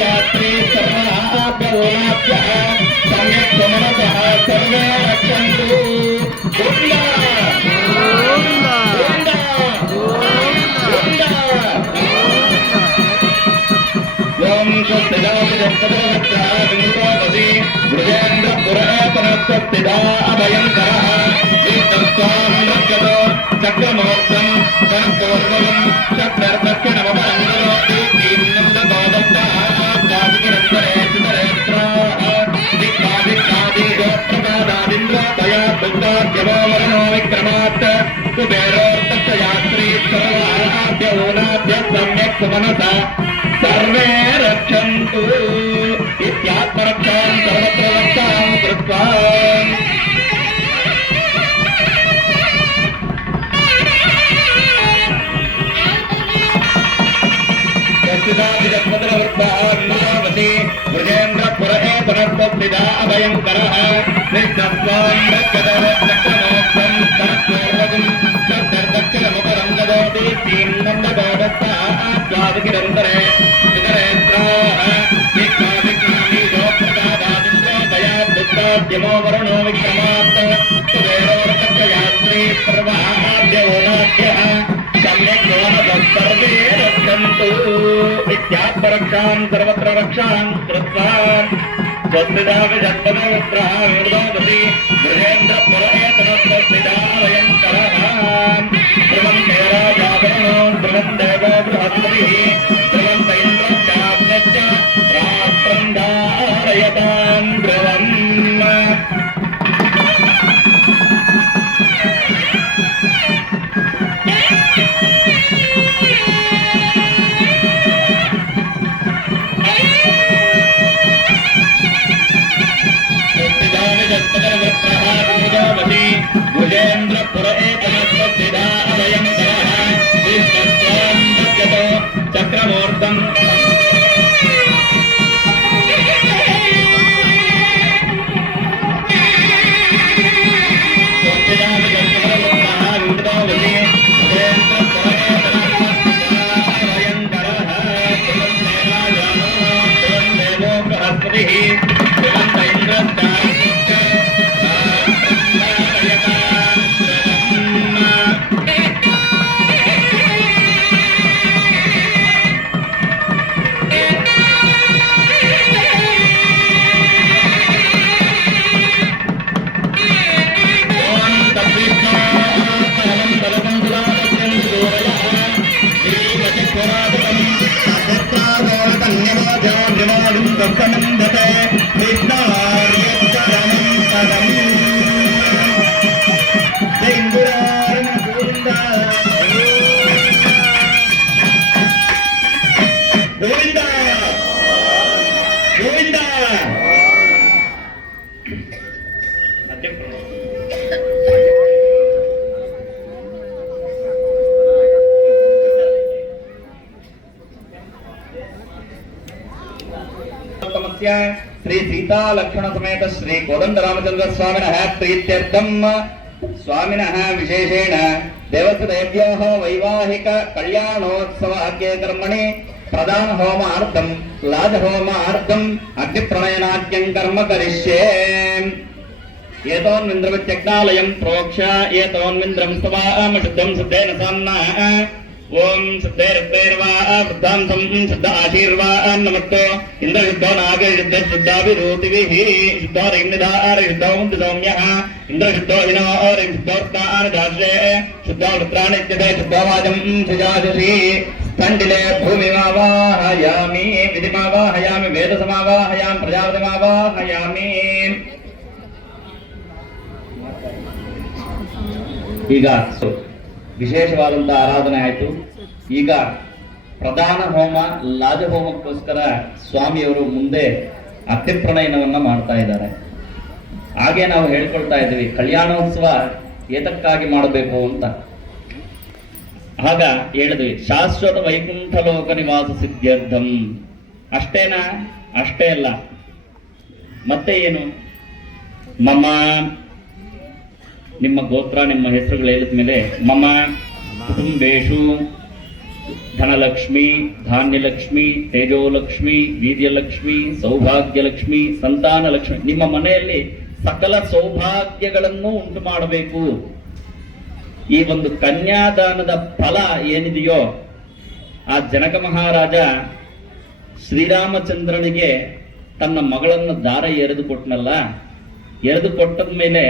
यात्री सर्वनाभ्योनाभ्यः सम्यक् मनसः सर्वे रक्षन्तु गोविन्द गोविन्द गोविन्द ओम स्वस्तिदाविदस्तदवक्त्राविन्दोपति वृजेन्द्रपुरातनस्वस्तिदा अभयङ्करः ीतस्वां रक्षतो चक्रमोक्तं तत्पूर्वं चक्रर्दक्षिणमपरङ्गरोति कीर्णन्दगोदत्तः दिक्कादिक्कादिगोत्रपादादिन्द्रोदया दुर्गाद्यवो विक्रमात् कुबेरोर्तस्य यात्री सर्वाभ्योनाभ्यः सम्यक् सुमनसा सर्वे रक्षन्तु इत्यात्मरक्षां सर्वत्र रक्षां कृत्वा वृजेन्द्रपुरएतनस्वस्तिदा अभयङ्करः निष्ठस्वां रक्षतोक्तं तत्पूर्वकं तद्दक्षिणमुखरं गदोति कीर्णन्दगोदत्ताद्वादिकिरन्तरे वितरेत्राः दिक्कादिक्कादिगोप्रदादिन्द्रोदयाद्दुत्ताद्यमो वरुणो विक्रमात् कुबेरोर्तस्य यात्री सर्वाभ्योनाभ्यः सम्यक् सर्वे रक्षन्तु इत्यात्मरक्षां सर्वत्र रक्षां कृत्वा स्वस्तिदाविदस्तदवक्त्रः विवृदोपति वृजेन्द्रपुरएतनस्वस्तिदा अभयङ्करः ध्रुवन्ते राजावरुणो ध्रुवं देवो बृहस्पतिः ध्रुवन्त इन्द्रश्चाग्निश्च राष्ट्रं धारयतां ध्रुवम् भुजेन्द्रपुरएतनस्वस्तिदा अभयङ्करः विष्णस्त्वां रक्षतो चक्रमूर्तं दत्तनन्दते कृष्णार्यच्चरणं पदम् जयेन्द्रारण गोविन्द गोविन्द गोविन्द श्री सीता लक्ष्मण समेत श्री कोदंडरामचंद्र स्वामिनः प्रीत्यर्थं स्वामिनः विशेषेण देवस्यदेव्याः वैवाहिक कल्याणोत्सव कर्मणि प्रदान होमार्थं लाजहोमार्थं अग्निप्रणयनाद्यं कर्म करिष्ये एतोन्विन्द्रवित्यग्नालयं प्रोक्ष्य एतोन्विन्द्रं स्तवाम शुद्धं शुद्धेन साम्नः ओम सिद्धैर्वा वृद्धांसं सिद्ध आशीर्वान् नमस्तो इंद्रशुद्धो नागशुद्ध शुद्धाभिरूतिभिः शुद्धो रिंनिधार शुद्धो सौम्यः इंद्रशुद्धो हिनोरिं शुद्धोर्तान् दास्ये शुद्धो वृत्राणि इत्यते शुद्धोवाचं सुजासि स्कण्डिले भूमिमावाहयामि विधिमावाहयामि वेदसमावाहयामि प्रजापतिमावाहयामि ಈಗ ವಿಶೇಷವಾದಂತಹ ಆರಾಧನೆ ಆಯಿತು. ಈಗ ಪ್ರಧಾನ ಹೋಮ ಲಾಜಹೋಮಕ್ಕೋಸ್ಕರ ಸ್ವಾಮಿಯವರು ಮುಂದೆ ಅಗ್ನಿಪ್ರಣಯನವನ್ನ ಮಾಡ್ತಾ ಇದ್ದಾರೆ. ಹಾಗೆ ನಾವು ಹೇಳ್ಕೊಳ್ತಾ ಇದ್ದೀವಿ ಕಲ್ಯಾಣೋತ್ಸವ ಏತಕ್ಕಾಗಿ ಮಾಡಬೇಕು ಅಂತ. ಆಗ ಹೇಳಿದ್ವಿ ಶಾಶ್ವತ ವೈಕುಂಠ ಲೋಕ ನಿವಾಸ ಸಿದ್ಧ್ಯರ್ಥಂ. ಅಷ್ಟೇನಾ? ಅಷ್ಟೇ ಅಲ್ಲ, ಮತ್ತೆ ಏನು? ಮಮ ನಿಮ್ಮ ಗೋತ್ರ ನಿಮ್ಮ ಹೆಸರುಗಳು ಹೇಳಿದ ಮೇಲೆ ಮಮ ಕುಟುಂಬೇಶು ಧನಲಕ್ಷ್ಮಿ, ಧಾನ್ಯಲಕ್ಷ್ಮಿ, ತೇಜೋಲಕ್ಷ್ಮಿ, ವೀರ್ಯಲಕ್ಷ್ಮಿ, ಸೌಭಾಗ್ಯಲಕ್ಷ್ಮಿ, ಸಂತಾನ ಲಕ್ಷ್ಮಿ, ನಿಮ್ಮ ಮನೆಯಲ್ಲಿ ಸಕಲ ಸೌಭಾಗ್ಯಗಳನ್ನು ಉಂಟು ಮಾಡಬೇಕು. ಈ ಒಂದು ಕನ್ಯಾದಾನದ ಫಲ ಏನಿದೆಯೋ ಆ ಜನಕ ಮಹಾರಾಜ ಶ್ರೀರಾಮಚಂದ್ರನಿಗೆ ತನ್ನ ಮಗಳನ್ನು ದಾರ ಎರೆದು ಕೊಟ್ಟನಲ್ಲ, ಎರೆದು ಕೊಟ್ಟದ ಮೇಲೆ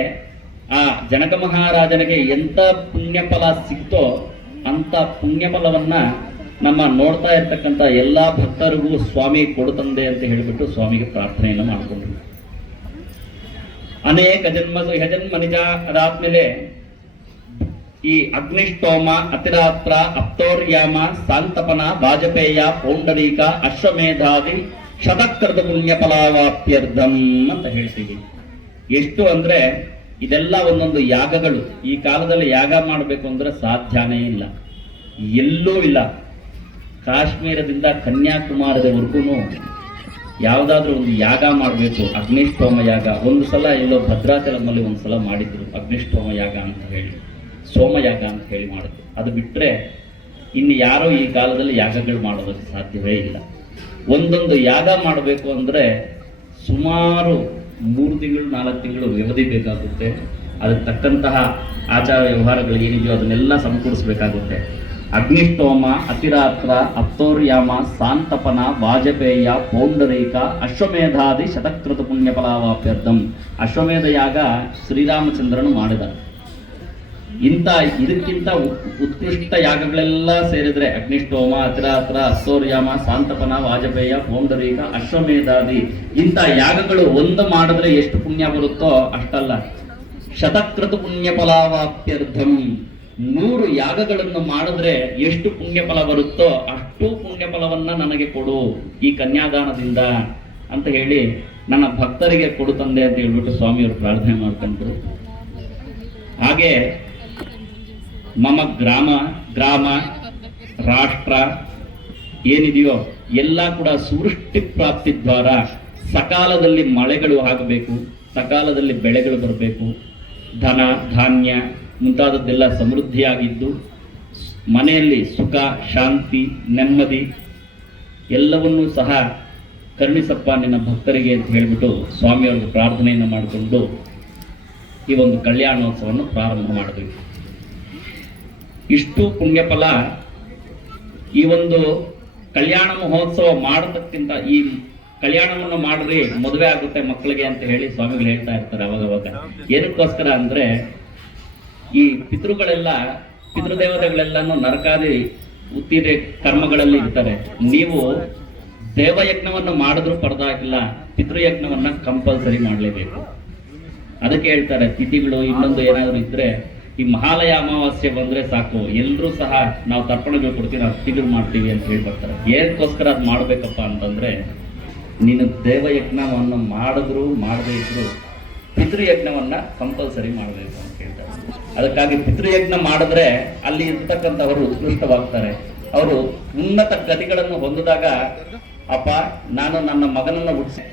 ಆ ಜನಕ ಮಹಾರಾಜನಿಗೆ ಎಂತ ಪುಣ್ಯಫಲ ಸಿಕ್ತೋ ಅಂತ ಪುಣ್ಯಫಲವನ್ನ ನಮ್ಮ ನೋಡ್ತಾ ಇರ್ತಕ್ಕಂಥ ಎಲ್ಲಾ ಭಕ್ತರಿಗೂ ಸ್ವಾಮಿ ಕೊಡುತ್ತಂದೆ ಅಂತ ಹೇಳಿಬಿಟ್ಟು ಸ್ವಾಮಿಗೆ ಪ್ರಾರ್ಥನೆಯನ್ನು ಮಾಡಿಕೊಂಡ್ರು. ಅನೇಕ ಜನ್ಮದು ಯಜನ್ಮ ನಿಜ. ಅದಾದ್ಮೇಲೆ ಈ ಅಗ್ನಿಷ್ಟೋಮ, ಅತಿರಾತ್ರ, ಅಪ್ತೋರ್ಯಾಮ, ಸಾಂತಪನ, ವಾಜಪೇಯ, ಪೌಂಡರೀಕ, ಅಶ್ವಮೇಧಾದಿ ಶತಕೃತ ಪುಣ್ಯ ಫಲಾವಾಪ್ಯರ್ಥಂ ಅಂತ ಹೇಳ್ತೀವಿ. ಎಷ್ಟು ಅಂದ್ರೆ ಇದೆಲ್ಲ ಒಂದೊಂದು ಯಾಗಗಳು. ಈ ಕಾಲದಲ್ಲಿ ಯಾಗ ಮಾಡಬೇಕು ಅಂದ್ರೆ ಸಾಧ್ಯನೇ ಇಲ್ಲ, ಎಲ್ಲೂ ಇಲ್ಲ. ಕಾಶ್ಮೀರದಿಂದ ಕನ್ಯಾಕುಮಾರದವರೆಗೂ ಯಾವುದಾದ್ರೂ ಒಂದು ಯಾಗ ಮಾಡಬೇಕು, ಅಗ್ನಿಷ್ಠೋಮ ಯಾಗ. ಒಂದು ಸಲ ಎಲ್ಲೋ ಭದ್ರಾಚಲಮಲ್ಲಿ ಒಂದ್ಸಲ ಮಾಡಿದ್ರು ಅಗ್ನಿಷ್ಠೋಮ ಯಾಗ ಅಂತ ಹೇಳಿ, ಸೋಮಯಾಗ ಅಂತ ಹೇಳಿ ಮಾಡಿದ್ರು. ಅದು ಬಿಟ್ಟರೆ ಇನ್ನು ಯಾರೋ ಈ ಕಾಲದಲ್ಲಿ ಯಾಗಗಳು ಮಾಡೋದಕ್ಕೆ ಸಾಧ್ಯವೇ ಇಲ್ಲ. ಒಂದೊಂದು ಯಾಗ ಮಾಡಬೇಕು ಅಂದರೆ ಸುಮಾರು 3 ತಿಂಗಳು 4 ತಿಂಗಳು ವ್ಯವಧಿ ಬೇಕಾಗುತ್ತೆ. ಅದಕ್ಕೆ ತಕ್ಕಂತಹ ಆಚಾರ ವ್ಯವಹಾರಗಳು ಏನಿದೆಯೋ ಅದನ್ನೆಲ್ಲ ಸಮಕೂಡಿಸ್ಬೇಕಾಗುತ್ತೆ. ಅಗ್ನಿಷ್ಠೋಮ, ಅತಿರಾತ್ರ, ಅಪ್ತೋರ್ಯಾಮ, ಸಾಂತಪನ, ವಾಜಪೇಯ, ಪೌಂಡರೀಕ, ಅಶ್ವಮೇಧಾದಿ ಶತಕೃತ ಪುಣ್ಯ ಫಲಾವಾಪ್ಯರ್ಥಂ. ಅಶ್ವಮೇಧ ಯಾಗ ಶ್ರೀರಾಮಚಂದ್ರನು ಮಾಡಿದ. ಇದಕ್ಕಿಂತ ಉತ್ಕೃಷ್ಟ ಯಾಗಗಳೆಲ್ಲ ಸೇರಿದ್ರೆ ಅಗ್ನಿಷ್ಠೋಮ, ಅತಿರಾತ್ರ, ಅಪ್ತೋರ್ಯಾಮ, ಸಾಂತಪನ, ವಾಜಪೇಯ, ಪೌಂಡರೀಕ, ಅಶ್ವಮೇಧಾದಿ ಇಂಥ ಯಾಗಗಳು ಒಂದು ಮಾಡಿದ್ರೆ ಎಷ್ಟು ಪುಣ್ಯ ಬರುತ್ತೋ ಅಷ್ಟಲ್ಲ, ಶತಕೃತ ಪುಣ್ಯ ಫಲಾವಾಪ್ಯರ್ಥಂ. 100 ಯಾಗಗಳನ್ನು ಮಾಡಿದ್ರೆ ಎಷ್ಟು ಪುಣ್ಯ ಫಲ ಬರುತ್ತೋ ಅಷ್ಟು ಪುಣ್ಯ ಫಲವನ್ನ ನನಗೆ ಕೊಡು ಈ ಕನ್ಯಾದಾನದಿಂದ ಅಂತ ಹೇಳಿ ನನ್ನ ಭಕ್ತರಿಗೆ ಕೊಡು ತಂದೆ ಅಂತ ಹೇಳ್ಬಿಟ್ಟು ಸ್ವಾಮಿಯವರು ಪ್ರಾರ್ಥನೆ ಮಾಡ್ಕೊಂಡ್ರು. ಹಾಗೆ ಮಮ ಗ್ರಾಮ ರಾಷ್ಟ್ರ ಏನಿದೆಯೋ ಎಲ್ಲ ಕೂಡ ಸುವೃಷ್ಟಿ ಪ್ರಾಪ್ತಿ ದ್ವಾರ ಸಕಾಲದಲ್ಲಿ ಮಳೆಗಳು ಆಗಬೇಕು, ಸಕಾಲದಲ್ಲಿ ಬೆಳೆಗಳು ಬರಬೇಕು, ಧನ ಧಾನ್ಯ ಮುಂತಾದದ್ದೆಲ್ಲ ಸಮೃದ್ಧಿಯಾಗಿದ್ದು ಮನೆಯಲ್ಲಿ ಸುಖ ಶಾಂತಿ ನೆಮ್ಮದಿ ಎಲ್ಲವನ್ನೂ ಸಹ ಕರುಣಿಸಪ್ಪ ನಿನ್ನ ಭಕ್ತರಿಗೆ ಅಂತ ಹೇಳಿಬಿಟ್ಟು ಸ್ವಾಮಿಯವ್ರಿಗೆ ಪ್ರಾರ್ಥನೆಯನ್ನು ಮಾಡಿಕೊಂಡು ಈ ಒಂದು ಕಲ್ಯಾಣೋತ್ಸವವನ್ನು ಪ್ರಾರಂಭ ಮಾಡಿದ್ವಿ. ಇಷ್ಟು ಪುಣ್ಯಫಲ ಈ ಒಂದು ಕಲ್ಯಾಣ ಮಹೋತ್ಸವ ಮಾಡೋದಕ್ಕಿಂತ ಈ ಕಲ್ಯಾಣವನ್ನು ಮಾಡ್ರಿ ಮದುವೆ ಆಗುತ್ತೆ ಮಕ್ಕಳಿಗೆ ಅಂತ ಹೇಳಿ ಸ್ವಾಮಿಗಳು ಹೇಳ್ತಾ ಇರ್ತಾರೆ ಅವಾಗವಾಗ. ಏನಕ್ಕೋಸ್ಕರ ಅಂದ್ರೆ ಈ ಪಿತೃದೇವತೆಗಳೆಲ್ಲಾನು ನರಕಾದಿ ಉತ್ತಿರೆ ಕರ್ಮಗಳಲ್ಲಿ ಇರ್ತಾರೆ. ನೀವು ದೇವಯಜ್ಞವನ್ನು ಮಾಡಿದ್ರೂ ಪರವಾಗಿಲ್ಲ, ಪಿತೃಯಜ್ಞವನ್ನ ಕಂಪಲ್ಸರಿ ಮಾಡಲೇಬೇಕು. ಅದಕ್ಕೆ ಹೇಳ್ತಾರೆ ತಿಥಿಗಳು ಇನ್ನೊಂದು ಏನಾದ್ರು ಇದ್ರೆ ಈ ಮಹಾಲಯ ಅಮಾವಾಸ್ಯೆ ಬಂದ್ರೆ ಸಾಕು ಎಲ್ಲರೂ ಸಹ ನಾವು ತರ್ಪಣಗಳು ಕೊಡ್ತೀವಿ, ನಾವು ತಿಥಿಗಳು ಮಾಡ್ತೀವಿ ಅಂತ ಹೇಳಿ ಬರ್ತಾರೆ. ಏನಕ್ಕೋಸ್ಕರ ಅದು ಮಾಡ್ಬೇಕಪ್ಪ ಅಂತಂದ್ರೆ ನೀನು ದೇವಯಜ್ಞವನ್ನು ಮಾಡಿದ್ರು ಮಾಡದೇ ಇದ್ರು ಪಿತೃಯಜ್ಞವನ್ನ ಕಂಪಲ್ಸರಿ ಮಾಡಬೇಕು ಅಂತ ಹೇಳ್ತಾರೆ. ಅದಕ್ಕಾಗಿ ಪಿತೃಯಜ್ಞ ಮಾಡಿದ್ರೆ ಅಲ್ಲಿ ಇರ್ತಕ್ಕಂಥವರು ಉತ್ಕೃಷ್ಟವಾಗ್ತಾರೆ. ಅವರು ಉನ್ನತ ಗತಿಗಳನ್ನು ಹೊಂದಿದಾಗ ಅಪ್ಪ ನಾನು ನನ್ನ ಮಗನನ್ನ ಹುಟ್ಟಿಸಿ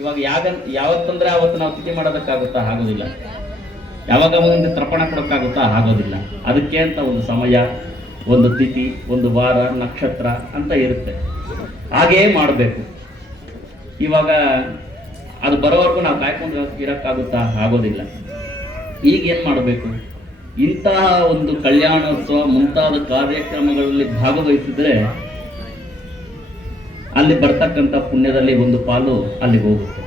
ಇವಾಗ ಯಾವತ್ತಂದ್ರೆ ಅವತ್ತು ನಾವು ತಿಥಿ ಮಾಡೋದಕ್ಕಾಗುತ್ತಾ? ಆಗೋದಿಲ್ಲ. ಯಾವಾಗ ಒಂದು ತರ್ಪಣ ಕೊಡೋಕ್ಕಾಗುತ್ತಾ? ಆಗೋದಿಲ್ಲ. ಅದಕ್ಕೆ ಅಂತ ಒಂದು ಸಮಯ, ಒಂದು ತಿಥಿ, ಒಂದು ವಾರ, ನಕ್ಷತ್ರ ಅಂತ ಇರುತ್ತೆ. ಹಾಗೇ ಮಾಡಬೇಕು. ಇವಾಗ ಅದು ಬರೋವರೆಗೂ ನಾವು ಕಾಯ್ಕೊಂಡು ಇರೋಕ್ಕಾಗುತ್ತಾ? ಆಗೋದಿಲ್ಲ. ಈಗೇನು ಮಾಡಬೇಕು? ಇಂತಹ ಒಂದು ಕಲ್ಯಾಣೋತ್ಸವ ಮುಂತಾದ ಕಾರ್ಯಕ್ರಮಗಳಲ್ಲಿ ಭಾಗವಹಿಸಿದ್ರೆ ಅಲ್ಲಿ ಬರ್ತಕ್ಕಂಥ ಪುಣ್ಯದಲ್ಲಿ ಒಂದು ಪಾಲು ಅಲ್ಲಿಗೆ ಹೋಗುತ್ತೆ.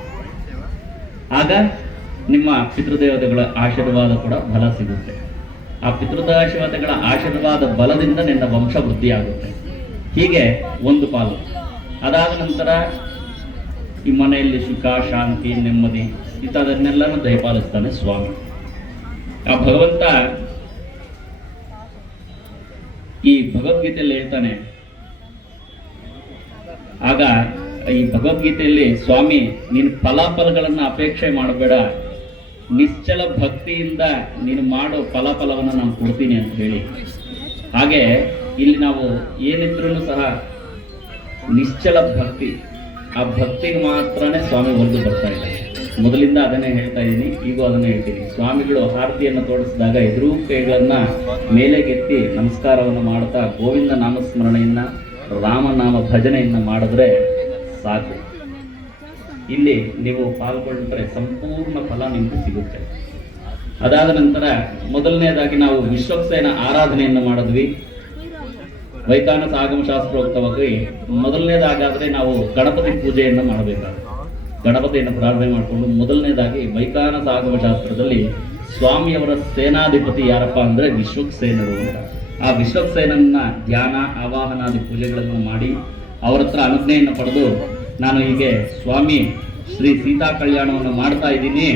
ಆಗ ನಿಮ್ಮ ಪಿತೃದೇವತೆಗಳ ಆಶೀರ್ವಾದ ಕೂಡ ಬಲ ಸಿಗುತ್ತೆ. ಆ ಪಿತೃದೇವತೆಗಳ ಆಶೀರ್ವಾದ ಬಲದಿಂದ ನಿನ್ನ ವಂಶ ವೃದ್ಧಿಯಾಗುತ್ತೆ. ಹೀಗೆ ಒಂದು ಪಾಲು. ಅದಾದ ನಂತರ ಈ ಮನೆಯಲ್ಲಿ ಸುಖ ಶಾಂತಿ ನೆಮ್ಮದಿ ಇಂಥದನ್ನೆಲ್ಲನೂ ದಯಪಾಲಿಸ್ತಾನೆ ಸ್ವಾಮಿ. ಆ ಭಗವಂತ ಈ ಭಗವದ್ಗೀತೆಯಲ್ಲಿ ಹೇಳ್ತಾನೆ. ಆಗ ಈ ಭಗವದ್ಗೀತೆಯಲ್ಲಿ ಸ್ವಾಮಿ ನೀನು ಫಲಾಫಲಗಳನ್ನ ಅಪೇಕ್ಷೆ ಮಾಡಬೇಡ, ನಿಶ್ಚಲ ಭಕ್ತಿಯಿಂದ ನೀನು ಮಾಡೋ ಫಲಾಫಲವನ್ನು ನಾನು ಕೊಡ್ತೀನಿ ಅಂತ ಹೇಳಿ. ಹಾಗೆ ಇಲ್ಲಿ ನಾವು ಏನಿದ್ರೂ ಸಹ ನಿಶ್ಚಲ ಭಕ್ತಿ, ಆ ಭಕ್ತಿಗೆ ಮಾತ್ರನೇ ಸ್ವಾಮಿ ಒಲಿದು ಬರ್ತಾ ಇದ್ದಾರೆ. ಮೊದಲಿಂದ ಅದನ್ನೇ ಹೇಳ್ತಾ ಇದ್ದೀನಿ, ಈಗೂ ಅದನ್ನೇ ಹೇಳ್ತೀನಿ. ಸ್ವಾಮಿಗಳು ಆರತಿಯನ್ನು ತೋರಿಸಿದಾಗ ಎದುರು ಕೈಗಳನ್ನ ಮೇಲೆಗೆತ್ತಿ ನಮಸ್ಕಾರವನ್ನು ಮಾಡ್ತಾ ಗೋವಿಂದ ನಾಮಸ್ಮರಣೆಯನ್ನ, ರಾಮನಾಮ ಭಜನೆಯನ್ನ ಮಾಡಿದ್ರೆ ಸಾಕು. ಇಲ್ಲಿ ನೀವು ಪಾಲ್ಗೊಂಡ್ರೆ ಸಂಪೂರ್ಣ ಫಲ ನಿಮ್ಗೆ ಸಿಗುತ್ತೆ. ಅದಾದ ನಂತರ ಮೊದಲನೇದಾಗಿ ನಾವು ವಿಶ್ವಕ್ಸೇನ ಆರಾಧನೆಯನ್ನು ಮಾಡಿದ್ವಿ. ವೈಖಾನಸ ಆಗಮ ಶಾಸ್ತ್ರೋಕ್ತವಾಗಿ ಮೊದಲನೇದಾಗಾದ್ರೆ ನಾವು ಗಣಪತಿ ಪೂಜೆಯನ್ನು ಮಾಡಬೇಕಾಗುತ್ತೆ. ಗಣಪತಿಯನ್ನು ಪ್ರಾರ್ಥನೆ ಮಾಡಿಕೊಂಡು ಮೊದಲನೇದಾಗಿ ವೈಖಾನಸ ಆಗಮ ಶಾಸ್ತ್ರದಲ್ಲಿ ಸ್ವಾಮಿಯವರ ಸೇನಾಧಿಪತಿ ಯಾರಪ್ಪ ಅಂದ್ರೆ ವಿಶ್ವಕ್ಸೇನರು ಅಂತ. ಆ ವಿಶ್ವಕ್ಸೇನನ್ನ ಧ್ಯಾನ ಆವಾಹನಾದಿ ಪೂಜೆಗಳನ್ನು ಮಾಡಿ ಅವರ ಹತ್ರ ಅನುಜ್ಞೆಯನ್ನು ಪಡೆದು, ನಾನು ಹೀಗೆ ಸ್ವಾಮಿ ಶ್ರೀ ಸೀತಾ ಕಲ್ಯಾಣವನ್ನು ಮಾಡ್ತಾ ಇದ್ದೀನಿ,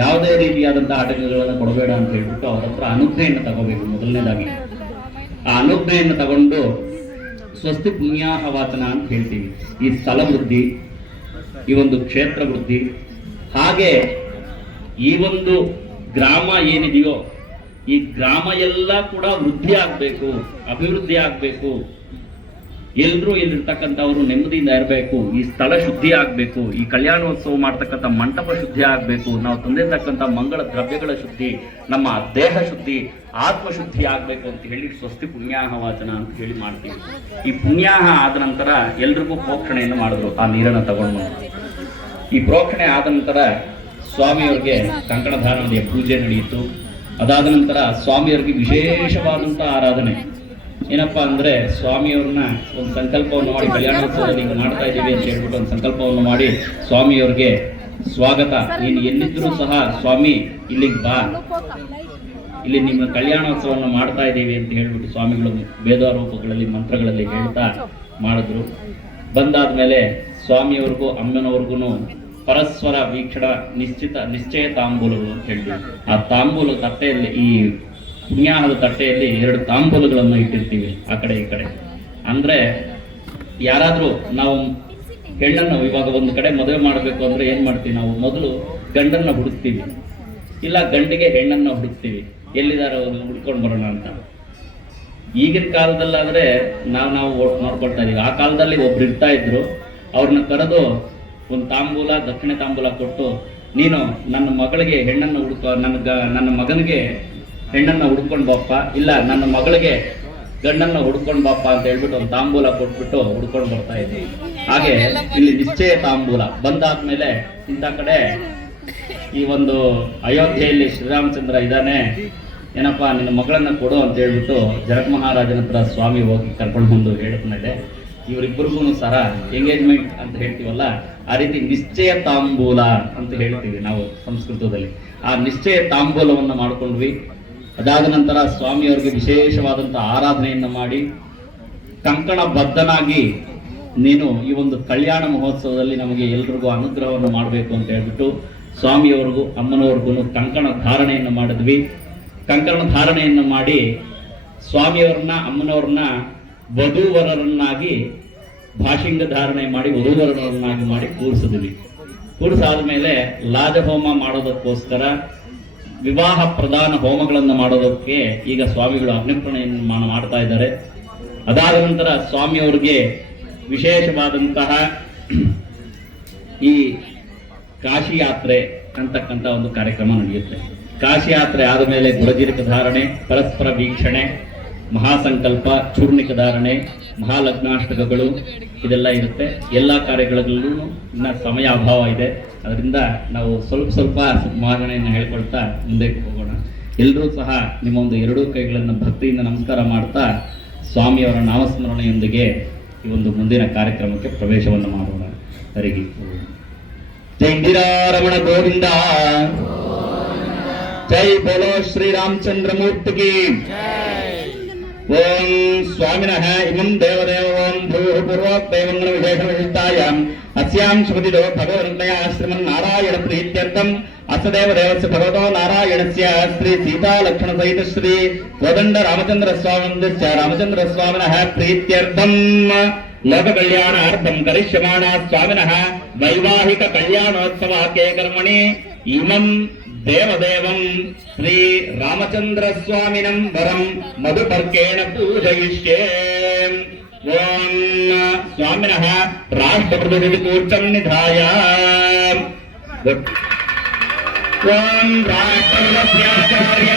ಯಾವುದೇ ರೀತಿಯಾದಂತಹ ಆಟಗಳನ್ನು ಕೊಡಬೇಡ ಅಂತ ಹೇಳ್ಬಿಟ್ಟು ಅವರ ಹತ್ರ ಅನುಜ್ಞೆಯನ್ನು ತಗೋಬೇಕು. ಮೊದಲನೇದಾಗಿ ಆ ಅನುಜ್ಞೆಯನ್ನು ತಗೊಂಡು ಸ್ವಸ್ತಿ ಪುಣ್ಯಾಹ ವಾಚನ ಅಂತ ಹೇಳ್ತೀವಿ. ಈ ಸ್ಥಳ ವೃದ್ಧಿ, ಈ ಒಂದು ಕ್ಷೇತ್ರ ವೃದ್ಧಿ, ಹಾಗೆ ಈ ಒಂದು ಗ್ರಾಮ ಏನಿದೆಯೋ ಈ ಗ್ರಾಮ ಎಲ್ಲ ಕೂಡ ವೃದ್ಧಿ ಆಗ್ಬೇಕು, ಅಭಿವೃದ್ಧಿ ಆಗ್ಬೇಕು, ಎಲ್ರೂ ಇಲ್ಲಿರ್ತಕ್ಕಂಥವ್ರು ನೆಮ್ಮದಿಯಿಂದ ಇರಬೇಕು, ಈ ಸ್ಥಳ ಶುದ್ಧಿ ಆಗ್ಬೇಕು, ಈ ಕಲ್ಯಾಣೋತ್ಸವ ಮಾಡ್ತಕ್ಕಂಥ ಮಂಟಪ ಶುದ್ಧಿ ಆಗ್ಬೇಕು, ನಾವು ತಂದಿರ್ತಕ್ಕಂಥ ಮಂಗಳ ದ್ರವ್ಯಗಳ ಶುದ್ಧಿ, ನಮ್ಮ ದೇಹ ಶುದ್ಧಿ, ಆತ್ಮಶುದ್ಧಿ ಆಗ್ಬೇಕು ಅಂತ ಹೇಳಿ ಸ್ವಸ್ತಿ ಪುಣ್ಯಾಹ ವಾಚನ ಅಂತ ಹೇಳಿ ಮಾಡ್ತೀವಿ. ಈ ಪುಣ್ಯಾಹ ಆದ ನಂತರ ಎಲ್ರಿಗೂ ಪ್ರೋಕ್ಷಣೆಯನ್ನು ಮಾಡಿದ್ರು. ಆ ನೀರನ್ನು ತಗೊಂಡು ಈ ಪ್ರೋಕ್ಷಣೆ ಆದ ನಂತರ ಸ್ವಾಮಿಯವ್ರಿಗೆ ಕಂಕಣ ಧಾರಣೆಯ ಪೂಜೆ ನಡೆಯಿತು. ಅದಾದ ನಂತರ ಸ್ವಾಮಿಯವ್ರಿಗೆ ವಿಶೇಷವಾದಂತಹ ಆರಾಧನೆ. ಏನಪ್ಪಾ ಅಂದ್ರೆ ಸ್ವಾಮಿಯವ್ರನ್ನ ಒಂದು ಸಂಕಲ್ಪವನ್ನು ಮಾಡಿ, ಕಲ್ಯಾಣೋತ್ಸವದಲ್ಲಿ ಹಿಂಗೆ ಮಾಡ್ತಾ ಇದ್ದೀವಿ ಅಂತ ಹೇಳ್ಬಿಟ್ಟು ಒಂದು ಸಂಕಲ್ಪವನ್ನು ಮಾಡಿ ಸ್ವಾಮಿಯವ್ರಿಗೆ ಸ್ವಾಗತ, ನೀನು ಎಲ್ಲಿದ್ರೂ ಸಹ ಸ್ವಾಮಿ ಇಲ್ಲಿಗೆ ಬಾ, ಇಲ್ಲಿ ನಿಮ್ಮ ಕಲ್ಯಾಣೋತ್ಸವವನ್ನು ಮಾಡ್ತಾ ಇದ್ದೀವಿ ಅಂತ ಹೇಳ್ಬಿಟ್ಟು ಸ್ವಾಮಿಗಳು ವೇದಾರೂಪಗಳಲ್ಲಿ ಮಂತ್ರಗಳಲ್ಲಿ ಹೇಳ್ತಾ ಮಾಡಿದ್ರು. ಬಂದಾದ್ಮೇಲೆ ಸ್ವಾಮಿಯವ್ರಿಗೂ ಅಮ್ಮನವ್ರಿಗೂ ಪರಸ್ಪರ ವೀಕ್ಷಣ ನಿಶ್ಚಯ ತಾಂಬೂಲಗಳು ಅಂತ ಹೇಳ್ತೀವಿ. ಆ ತಾಂಬೂಲ ತಟ್ಟೆಯಲ್ಲಿ, ಈ ಪುಣ್ಯಾಹದ ತಟ್ಟೆಯಲ್ಲಿ 2 ತಾಂಬೂಲಗಳನ್ನು ಇಟ್ಟಿರ್ತೀವಿ ಆ ಕಡೆ ಈ ಕಡೆ. ಅಂದ್ರೆ ಯಾರಾದ್ರೂ ನಾವು ಹೆಣ್ಣನ್ನು ಇವಾಗ ಒಂದು ಕಡೆ ಮದುವೆ ಮಾಡಬೇಕು ಅಂದ್ರೆ ಏನ್ ಮಾಡ್ತೀವಿ, ನಾವು ಮೊದಲು ಗಂಡನ್ನ ಹುಡುಕ್ತೀವಿ, ಇಲ್ಲ ಗಂಡಿಗೆ ಹೆಣ್ಣನ್ನ ಹುಡುಕ್ತೀವಿ, ಎಲ್ಲಿದಾರ ಹುಡ್ಕೊಂಡು ಬರೋಣ ಅಂತ. ಈಗಿನ ಕಾಲದಲ್ಲಾದ್ರೆ ನಾವು ನೋಡ್ಕೊಳ್ತಾ ಇದೀವಿ. ಆ ಕಾಲದಲ್ಲಿ ಒಬ್ರು ಇರ್ತಾ ಇದ್ರು, ಅವ್ರನ್ನ ಕರೆದು ಒಂದು ತಾಂಬೂಲ, ದಕ್ಷಿಣ ತಾಂಬೂಲ ಕೊಟ್ಟು, ನೀನು ನನ್ನ ಮಗಳಿಗೆ ಹೆಣ್ಣನ್ನು ನನ್ನ ಮಗನಿಗೆ ಹೆಣ್ಣನ್ನ ಹುಡ್ಕೊಂಡು ಬಾಪ್ಪ, ಇಲ್ಲ ನನ್ನ ಮಗಳಿಗೆ ಗಂಡನ್ನ ಹುಡ್ಕೊಂಡು ಬಾಪ್ಪ ಅಂತ ಹೇಳ್ಬಿಟ್ಟು ಒಂದು ತಾಂಬೂಲ ಕೊಟ್ಬಿಟ್ಟು ಹುಡ್ಕೊಂಡು ಬರ್ತಾ ಇದ್ವಿ. ಹಾಗೆ ಇಲ್ಲಿ ನಿಶ್ಚಯ ತಾಂಬೂಲ ಬಂದಾದ್ಮೇಲೆ ಇಂಥ ಕಡೆ ಈ ಒಂದು ಅಯೋಧ್ಯೆಯಲ್ಲಿ ಶ್ರೀರಾಮಚಂದ್ರ ಇದ್ದಾನೆ, ಏನಪ್ಪಾ ನಿನ್ನ ಮಗಳನ್ನ ಕೊಡು ಅಂತ ಹೇಳ್ಬಿಟ್ಟು ಜನಕ ಮಹಾರಾಜನ ಹತ್ರ ಸ್ವಾಮಿ ಹೋಗಿ ಕರ್ಕೊಂಡು ಬಂದು ಹೇಳಿದ್ಮೇಲೆ ಇವರಿಬ್ಬರಿಗೂ ಸಹ ಎಂಗೇಜ್ಮೆಂಟ್ ಅಂತ ಹೇಳ್ತೀವಲ್ಲ, ಆ ರೀತಿ ನಿಶ್ಚಯ ತಾಂಬೂಲ ಅಂತ ಹೇಳ್ತೀವಿ ನಾವು ಸಂಸ್ಕೃತದಲ್ಲಿ. ಆ ನಿಶ್ಚಯ ತಾಂಬೂಲವನ್ನು ಮಾಡ್ಕೊಂಡ್ವಿ. ಅದಾದ ನಂತರ ಸ್ವಾಮಿಯವ್ರಿಗೆ ವಿಶೇಷವಾದಂತಹ ಆರಾಧನೆಯನ್ನ ಮಾಡಿ ಕಂಕಣ ಬದ್ಧನಾಗಿ ನೀನು ಈ ಒಂದು ಕಲ್ಯಾಣ ಮಹೋತ್ಸವದಲ್ಲಿ ನಮಗೆ ಎಲ್ರಿಗೂ ಅನುಗ್ರಹವನ್ನು ಮಾಡಬೇಕು ಅಂತ ಹೇಳ್ಬಿಟ್ಟು ಸ್ವಾಮಿಯವ್ರಿಗೂ ಅಮ್ಮನವ್ರಿಗೂ ಕಂಕಣ ಧಾರಣೆಯನ್ನು ಮಾಡಿದ್ವಿ. ಕಂಕಣ ಧಾರಣೆಯನ್ನು ಮಾಡಿ ಸ್ವಾಮಿಯವ್ರನ್ನ ಅಮ್ಮನವ್ರನ್ನ ವಧೂವರರನ್ನಾಗಿ ಭಾಷಿಂಗ ಧಾರಣೆ ಮಾಡಿ ವಧೂವರರನ್ನಾಗಿ ಮಾಡಿ ಕೂರಿಸಿದ್ವಿ. ಕೂರಿಸಾದ್ಮೇಲೆ ಲಾಜಹೋಮ ಮಾಡೋದಕ್ಕೋಸ್ಕರ ವಿವಾಹ ಪ್ರಧಾನ ಹೋಮಗಳನ್ನು ಮಾಡೋದಕ್ಕೆ ಈಗ ಸ್ವಾಮಿಗಳು ಅಗ್ನಿಪ್ರಣೆಯನ್ನು ಮಾಡ್ತಾ ಇದ್ದಾರೆ. ಅದಾದ ನಂತರ ಸ್ವಾಮಿಯವ್ರಿಗೆ ವಿಶೇಷವಾದಂತಹ ಈ ಕಾಶಿ ಯಾತ್ರೆ ಅಂತಕ್ಕಂಥ ಒಂದು ಕಾರ್ಯಕ್ರಮ ನಡೆಯುತ್ತೆ. ಕಾಶಿ ಯಾತ್ರೆ ಆದ ಮೇಲೆ ಗುಡಜಿರಿಕ ಧಾರಣೆ, ಪರಸ್ಪರ ವೀಕ್ಷಣೆ, ಮಹಾಸಂಕಲ್ಪ, ಚೂರ್ಣಿಕ ಧಾರಣೆ, ಮಹಾಲಗ್ನಾಷ್ಟಕಗಳು ಇದೆಲ್ಲ ಇರುತ್ತೆ. ಎಲ್ಲ ಕಾರ್ಯಗಳಲ್ಲೂ ಇನ್ನ ಸಮಯ ಅಭಾವ ಇದೆ, ಅದರಿಂದ ನಾವು ಸ್ವಲ್ಪ ಮಾರ್ಗಣೆಯನ್ನು ಹೇಳ್ಕೊಳ್ತಾ ಮುಂದೆ ಹೋಗೋಣ. ಎಲ್ಲರೂ ಸಹ ನಿಮ್ಮ ಒಂದು 2 ಕೈಗಳನ್ನು ಭಕ್ತಿಯಿಂದ ನಮಸ್ಕಾರ ಮಾಡ್ತಾ ಸ್ವಾಮಿಯವರ ನಾಮಸ್ಮರಣೆಯೊಂದಿಗೆ ಈ ಒಂದು ಮುಂದಿನ ಕಾರ್ಯಕ್ರಮಕ್ಕೆ ಪ್ರವೇಶವನ್ನು ಮಾಡೋಣ. ಹರಿಗೆ ಜೈ ಇಂದಿರಾರಮಣ ಗೋವಿಂದ, ಜೈ ಬೋಲೋ ಶ್ರೀರಾಮಚಂದ್ರ ಮೂರ್ತಿಗೆ. ಓಂ ಸ್ವಾಮಿನಃ ಇಮಂ ದೇವದೇವ ಓಂ ಭೂಃ ಪೂರ್ವೋಕ್ತೈವಂಗಣ ವಿಶೇಷ ವಿಶಿಷ್ಟಾಯಾಂ ಅಸ್ಯಾಂ ಶುಭದಿದೋ ಭಗವನ್ಮಯ ಶ್ರೀಮನ್ನಾರಾಯಣ ಪ್ರೀತ್ಯರ್ಥಂ ಅಸದೇವ ದೇವಸ್ಯ ಭಗವತೋ ನಾರಾಯಣಸ್ಯ ಶ್ರೀ ಸೀತಾ ಲಕ್ಷ್ಮಣ ಸಹಿತ ಶ್ರೀ ಕೋದಂಡ ರಾಮಚಂದ್ರ ಸ್ವಾಮಿಂದಸ್ಯ ರಾಮಚಂದ್ರ ಸ್ವಾಮಿನಃ ಪ್ರೀತ್ಯರ್ಥಂ ಲೋಕ ಕಲ್ಯಾಣಾರ್ಥಂ ಕರಿಷ್ಯಮಾಣ ಸ್ವಾಮಿನಃ ವೈವಾಹಿಕ ಕಲ್ಯಾಣೋತ್ಸವಾಖ್ಯೆ ಕರ್ಮಣಿ ಇಮಂ ದೇವದೇವಂ ಶ್ರೀ ರಾಮಚಂದ್ರ ಸ್ವಾಮಿನಂ ವರಂ ಮಧುಪರ್ಕೇಣ ಪೂಜಯಿಷ್ಯೇ. ಓಂ ಸ್ವಾಮಿನಃ ರಾಷ್ಟ್ರಪ್ರತಿನಿಧಿ ಕೂರ್ಚಂ ನಿಧಾಯ. ಓಂ ರಾಷ್ಟ್ರವ್ಯಾಚಾರ್ಯ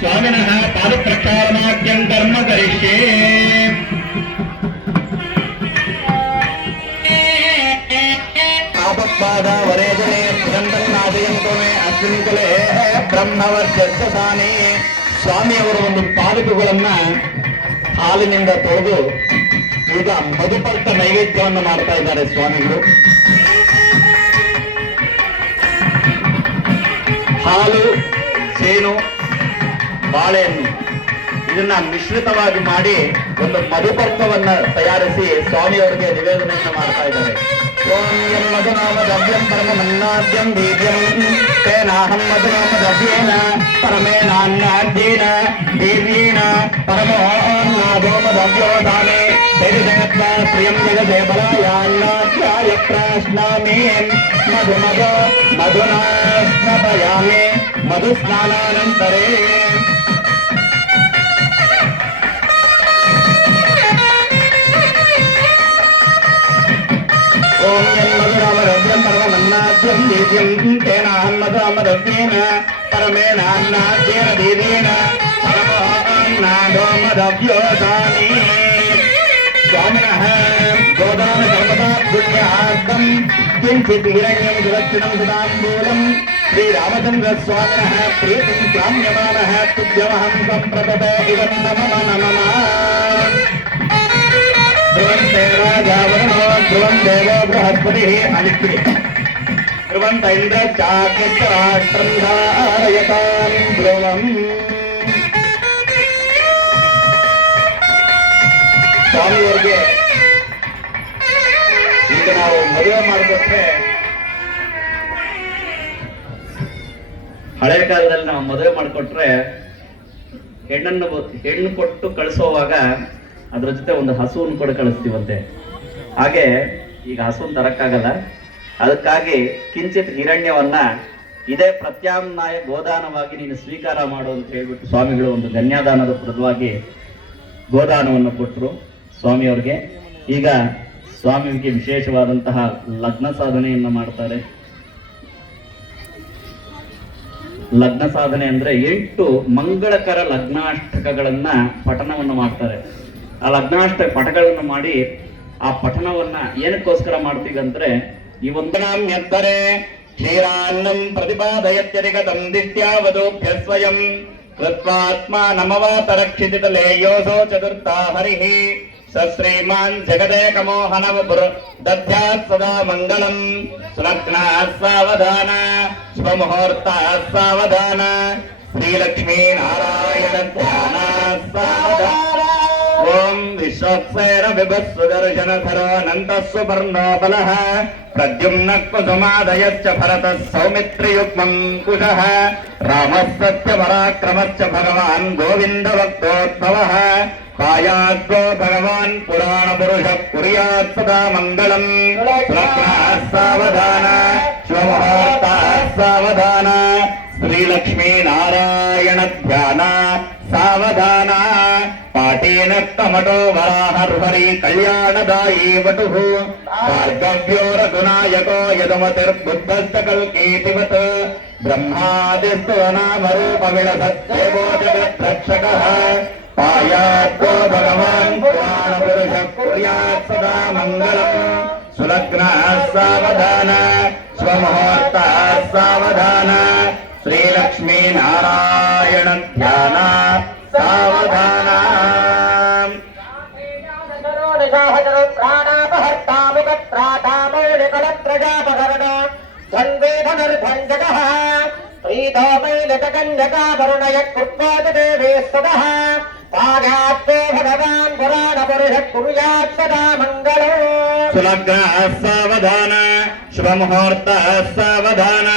स्वामिनः पादप्रक्षालनाख्यं कर्म करिष्ये आपत्पादा वरेदने पुरन्दन्नादयन्तो मे अस्मिन् कुले ಬ್ರಹ್ಮವರ್ಚಸ್ಸಾನಿ. ಸ್ವಾಮಿಯವರು ಒಂದು ಪಾದಕಗಳನ್ನ ಹಾಲಿನಿಂದ ತೊಳೆದು ಈಗ ಮಧುಪರ್ಕ ನೈವೇದ್ಯವನ್ನು ಮಾಡ್ತಾ ಇದ್ದಾರೆ ಸ್ವಾಮಿಗಳು. ಹಾಲು, ಸೇನು, ಬಾಳೆಹಣ್ಣು ಇದನ್ನ ಮಿಶ್ರಿತವಾಗಿ ಮಾಡಿ ಒಂದು ಮಧುಪರ್ಕವನ್ನ ತಯಾರಿಸಿ ಸ್ವಾಮಿಯವರಿಗೆ ನಿವೇದನೆಯನ್ನು ಮಾಡ್ತಾ ಇದ್ದಾರೆ. ಓಂ ಮಧುನಾಮದ್ಯಂ ಪರಮನ್ನಾದ್ಯಂ ಬೀಜಂ ತೇನಾಹಂ ಮಧುನಾಮದ್ಯೇನ ಪರಮೇನಾನ್ನಾದ್ಯೇನ ದೇವೀನ ಪರಮೋನ್ನಾದೋಮದ್ಯೋದಾನೆ ತೈಜಗತ್ವ ಪ್ರಿಯಂ ಜಗದೇ ಬಲಾಯಾನ್ನಾಧ್ಯಾಯ ಪ್ರಾಶ್ನಾಮಿ ಮಧುಮದ ಮಧುನಾ ಸ್ನಾಪಯಾಮಿ ಮಧುಸ್ನಾನಾನಂತರೇ. ಓಂ ಮಧುರಾಮರವ್ಯಂ ಪರಮನ್ನಾದ್ಯಂ ಬೀಜಂ ತೇನಾಹಂ ಮಧುರಾಮರವ್ಯೇನ ಪರಮೇನಾನ್ನಾದ್ಯೇನ ದೇವೇನ ಪರಮೋನ್ನಾದೋಮದ್ಯೋದಾನಿ. ಸ್ವಾಮಿನಃ ಗೋದಾನ ಕರ್ಮದಾಭ್ಯುಣ್ಯಾರ್ಥಂ ಕಿಂಚಿತ್ ಹಿರಣ್ಯಂ ಸುರಕ್ಷಿಣಂ ಸದಾಂಬೂಲಂ ಶ್ರೀರಾಮಚಂದ್ರಸ್ವಾಮಿನಃ ಪ್ರೀತಿಂ ಕಾಮ್ಯಮಾನಃ ತುಭ್ಯಮಹಂ ಸಂಪ್ರದತೆ ಇದಂ ನಮಃ ನಮಃ. ಧ್ರುವಂತೆ ರಾಜಾವರಣೋ ಧ್ರುವಂ ದೇವೋ ಬೃಹಸ್ಪತಿಃ ಅನಿತ್ರಿ ಧ್ರುವಂತ ಇಂದ್ರ ಚಾಗ್ನಿಶ್ಚರಾಷ್ಟ್ರಂ ಧಾರಯತಾಂ ಧ್ರುವಂ. ಸ್ವಾಮಿಯವರಿಗೆ ಈಗ ನಾವು ಮದುವೆ ಮಾಡಿದ್ರೆ ಹಳೆ ಕಾಲದಲ್ಲಿ ನಾವು ಮದುವೆ ಮಾಡಿಕೊಟ್ರೆ ಹೆಣ್ಣು ಕೊಟ್ಟು ಕಳಿಸೋವಾಗ ಅದ್ರ ಜೊತೆ ಒಂದು ಹಸುವನ್ನು ಕೂಡ ಕಳಿಸ್ತೀವಂತೆ. ಹಾಗೆ ಈಗ ಹಸುವನ್ನು ತರಕ್ಕಾಗಲ್ಲ, ಅದಕ್ಕಾಗಿ ಕಿಂಚಿತ್ ಹಿರಣ್ಯವನ್ನ ಇದೇ ಪ್ರತ್ಯಾಮ್ನಾಯ ಗೋದಾನವಾಗಿ ನೀನು ಸ್ವೀಕಾರ ಮಾಡು ಅಂತ ಹೇಳ್ಬಿಟ್ಟು ಸ್ವಾಮಿಗಳು ಒಂದು ಕನ್ಯಾದಾನದ ಪ್ರದವಾಗಿ ಗೋದಾನವನ್ನು ಕೊಟ್ಟರು ಸ್ವಾಮಿಯವ್ರಿಗೆ. ಈಗ ಸ್ವಾಮಿಗೆ ವಿಶೇಷವಾದಂತಹ ಲಗ್ನ ಸಾಧನೆಯನ್ನ ಮಾಡ್ತಾರೆ. ಲಗ್ನ ಸಾಧನೆ ಅಂದ್ರೆ 8 ಮಂಗಳಕರ ಲಗ್ನಾಷ್ಟಕಗಳನ್ನ ಪಠನವನ್ನು ಮಾಡ್ತಾರೆ. ಆ ಲಗ್ನಾಷ್ಟ ಪಠಗಳನ್ನು ಮಾಡಿ ಆ ಪಠನವನ್ನ ಏನಕ್ಕೋಸ್ಕರ ಮಾಡ್ತೀವಿ ಅಂದ್ರೆ ಈ ವಂದನಾಂ ಎತ್ತರೆ ಕ್ಷೀರಾನ್ನಂ ಪ್ರತಿಪಾದಯತ್ಯಧಿಗತಂ ದಿತ್ಯಾವಧೂಭ್ಯ ಸ್ವಯಂ ಕೃತ್ವಾತ್ಮ ನಮವಾತರಕ್ಷಿತಿತಲೇಯೋಸೋ ಚತುರ್ಥ ಹರಿಃ ಶ್ರೀಮಾನ್ ಜಗದೇಕಮೋಹನವಪುರ ದಧ್ಯಾತ್ ಸದಾ ಮಂಗಲಂ ಸುಲಗ್ನಾ ಸಾವಧಾನ ಶುಭಮುಹೂರ್ತ ಸಾವಧಾನ ಶ್ರೀಲಕ್ಷ್ಮೀ ನಾರಾಯಣ ಧ್ಯಾನ ಸಾವಧಾನ. ಓಂ ವಿಶ್ವಕ್ಸೇನ ವಿಭತ್ಸುದರ್ಶನ ಧರೋನಂತ ಸುಪರ್ಣೋ ಬಲಃ ಪ್ರದ್ಯುಮ್ನ ಕುಸುಮಾದಯಶ್ಚ ಭರತಃ ಸೌಮಿತ್ರಿಯುಗ್ಮಂ ಕುಶಃ ರಾಮಃ ಸತ್ಯಪರಾಕ್ರಮಶ್ಚ ಭಗವಾನ್ ಗೋವಿಂದ ಭಕ್ತೋದ್ಭವಃ ಕಾಯಾಗ್ರೋ ಭಗವಾನ್ ಪುರಾಣ ಪುರುಷ ಕುರ್ಯಾತ್ ಸದಾ ಮಂಗಳಂ. ಸಾವಧಾನ ಶುಭಮುಹೂರ್ತ ಸಾವಧಾನ ಶ್ರೀಲಕ್ಷ್ಮೀ ನಾರಾಯಣ ಧ್ಯಾನ ಸಾವಧಾನ. ಪಾಟೇನ ಕಮಟೋ ವರಾಹರ್ಹರಿ ಕಲ್ಯಾಣದಾಯೀ ವಟುಃ ಭಾರ್ಗವ್ಯೋ ರಘುನಾಯಕೋ ಯದುಮತಿರ್ಬುದ್ಧಶ್ಚ ಕಲ್ಕೀತಿವತ್ ಬ್ರಹ್ಮಾದಿಸ್ತು ನಾಮರೂಪ ವಿಳಸತ್ಯೇವೋ ಜಗತ್ರಕ್ಷಕಃ ಪಾಯಾತ್ಕೋ ಭಗವಾನ್ ಪುರಾಣ ಪುರುಷ ಕುರ್ಯಾತ್ ಸದಾ ಮಂಗಲಂ. ಸುಲಗ್ನ ಸಾವಧಾನ ಸ್ವಮುಹೂರ್ತ ಸಾವಧಾನ ಶ್ರೀಲಕ್ಷ್ಮೀ ನಾರಾಯಣ ಧ್ಯಾನ ಸಾವಧಾನ. ಪ್ರಾಣಾಪಹರ್ತಾಮುಖ ಪ್ರಜಾಪಹರಣ कन्यकावरुणय कृत्वात देवे सदः पागात्ते भगवान् पुराणपुरुषः कुर्यात् सदा मङ्गलम् सुलग्नः सावधान शुभमुहूर्तः सावधान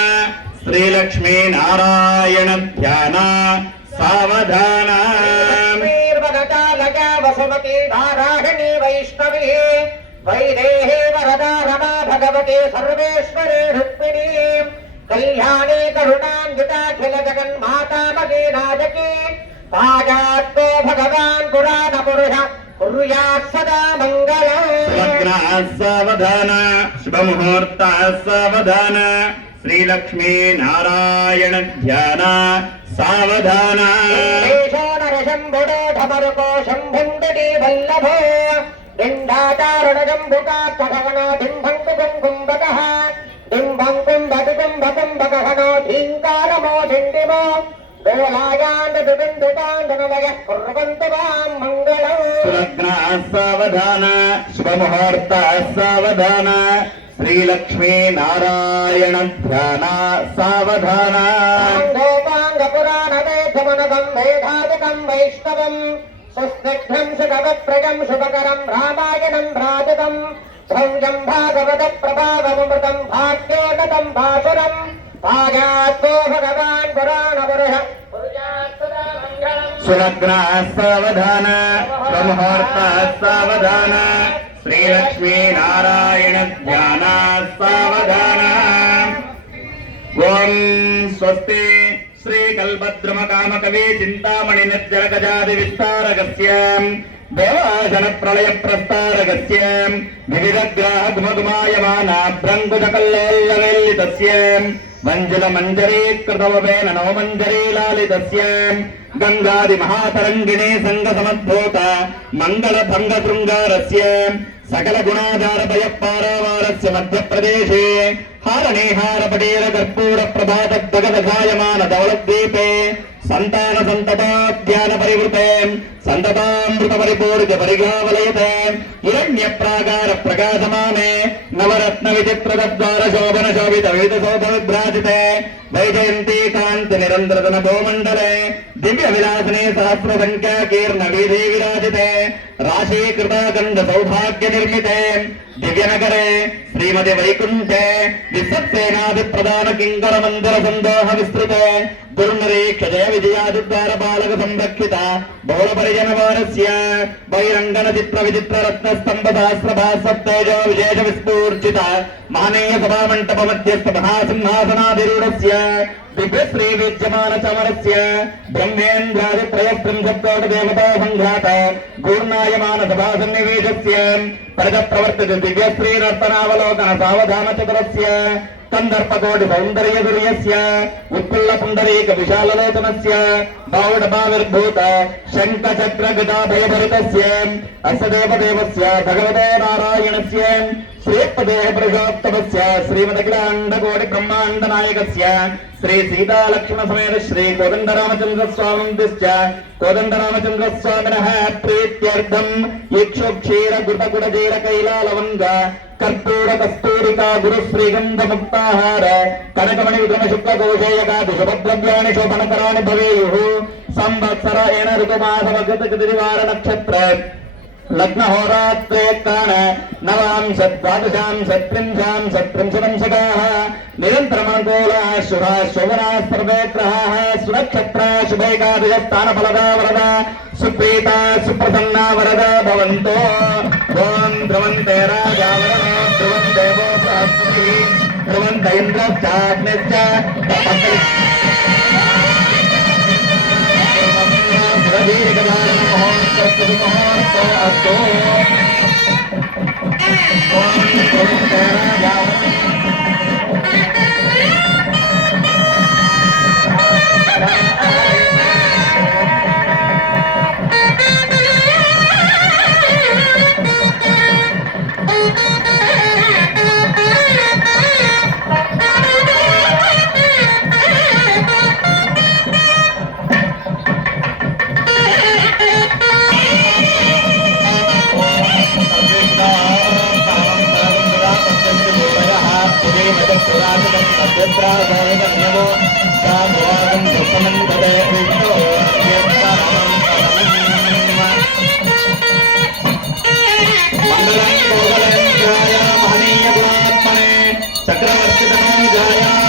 श्रीलक्ष्मी नारायण ध्यान सावधान वरदालया वसुमती नारायणी वैष्णवी वैदेही वरदा रमा भगवती सर्वेश्वरी रुक्मिणी कल्याणी करुणान्विताखिल जगन्मातामगी नायकी पाजात्तो भगवान् पुराणपुरुष कुर्यात् सदा मङ्गलम् सुलग्नः सावधान शुभमुहूर्तः सावधान श्रीलक्ष्मी नारायण ध्यान सावधान शम्भुडो शम्भुण्डे वल्लभो दिण्डाचारुणजम्बुका कथगनो डिम्भङ्कुम्बकः डिम्भङ्कुम्भकुम्भकुम्भकहनो ढीङ्कारमो ढिण्डिमो दोलायाण्डुबिन्दुकाण्डनवयः कुर्वन्तु वां मङ्गलम् सुलग्नः सावधान शुभमुहूर्तः सावधान श्रीलक्ष्मी नारायण ध्यान सावधान पुराणवेदमनगं वेदादिकं वैष्णवं सुस्निग्धं सुगवप्रजं शुभकरं रामायणं भ्राजकं भव्यं भागवत प्रभावमृतं भाग्योन्नतं भासुरं पायात्तो भगवान् पुराणपुरुष सुलग्नः सावधान ब्रह्मोर्तः सावधान श्रीलक्ष्मी नारायण ध्यान सावधान ओम स्वस्ति श्रीकल्पद्रुम कामकवि चिंतामणि निर्जरगजादि विस्तारकस्य देवासन प्रलय प्रस्तारकस्य विविधग्राह गुमगुमायमान भ्रङ्कुजकल्लोलवेल्लितस्य मंजुल मंजरी कृतववेन नवमंजरी लालितस्य गंगादि महातरंगिणी संग समद्भूत मंगल भंग शृंगारस्य सकल गुणाधार भय पारावारस्य मध्य प्रदेशे हारणे हारपटेर कर्पूर प्रभात जगदघायमान दौलद्वीपे संतान संतताध्यान परिवृते संततामृत परिपूर्ज परिगावलयते हिरण्य प्राकार प्रकाशमाने नवरत्न विचित्रद्वार शोभन शोभित विविध शोभ विभ्राजिते वैजयंती कांति निरंतरतन भूमंडले दिव्य विलासने सहस्र संख्या कीर्ण वीधि विराजिते राशि कृताखंड सौभाग्य निर्मिते दिव्य नगरे श्रीमति वैकुंठे विसत्सेनादि प्रधान किंकर मंदिर संदोह विस्तृते दुर्निरीक्ष जय विजयादिद्वार बालक संरक्षित बहुल परिजन वारस्य बहिरंगन चित्र विचित्र रत्न स्तंभ सहस्र भासत्तेजो विशेष विस्फूर्जित महनीय सभा मंटप मध्यस्थ महासिंहासनाधिरूढस्य दिव्य श्री विद्यमान चमरस्य ब्रह्मेन्द्रादि त्रयस्त्रिंशत्कोटि देवता संघात गूर्णायमान सभा सन्निवेशस्य परज प्रवर्तित दिव्य श्री नर्तनावलोकन सावधान चतुरस्य कंदर्पकोटि सौंदर्य दुर्यस्य उत्पुल्ल पुंडरीक विशाललोचनस्य बाहुडभाविर्भूत शंख चक्र गदा भयभरितस्य अस्य देवदेवस्य भगवतो नारायणस्य श्रीपदेह पुरुषोत्तमस्य श्रीमदखिलाण्डकोटि ब्रह्माण्ड नायकस्य श्री सीता लक्ष्मण समेत श्री कोदंडरामचंद्र स्वामिनश्च कोदंडरामचंद्र स्वामिनः प्रीत्यर्थम् इक्षुक्षीर गुटकुटजीर कैलालवङ्ग कर्पूर कस्तूरिका गुरु श्रीगंध मुक्ताहार कनकमणि विक्रम शुक्ल कोशेयकादि शुभद्रव्याणि शोभनकराणि भवेयुः संवत्सर एन ऋतुमास भगतगतिवार नक्षत्र लग्न होरात्रे काण नवांश द्वादशांश त्रिंशांश त्रिंशदंशकाः निरन्तरमनुकूलाः शुभा शोभनाः सर्वे ग्रहाः सुनक्षत्रा शुभैकादश स्थानफलदा वरदा सुप्रीता सुप्रसन्ना वरदा भवन्तो ओम ध्रुवन्ते राजा वरणो ध्रुवं देवो बृहस्पतिः ध्रुवन्त इन्द्रश्चाग्निश्च चक्रवर्तितनोजाय